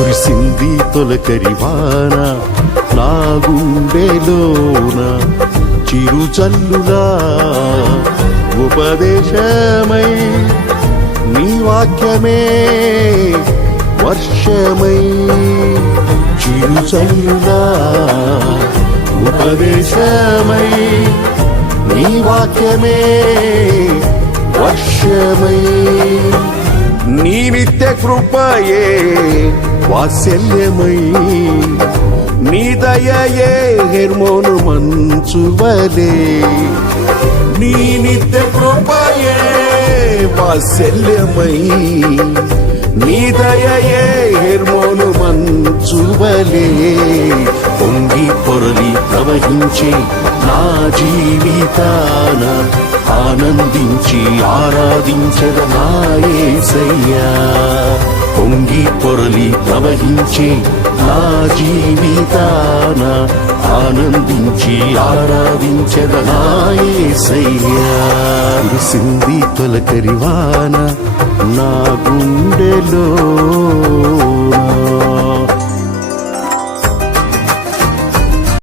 కురిసింది తొలకరివాన నా గుండెలోన చిరుచల్లులా ఉపదేశమై నీ వాక్యమే వర్షమై చిరుచల్లులా ఉపదేశమై నీ వాక్యమే వర్షమై నీ నిత్య కృపయే వాత్సల్యమై నీ దయయే హెర్మోను మంచువలే నీ నిత్య కృపయే వాత్సల్యమై నీ దయయే హెర్మోను మంచువలే పొంగి పొరలి ప్రవహించే నా జీవితాన ఆనందించి ఆరాధించద నా యేసయ్యా పొంగి పొరలి ప్రవహించే నా జీవితాన ఆనందించి ఆరాధించద నా యేసయ్యా కురిసింది తొలకరివాన నా గుండెలో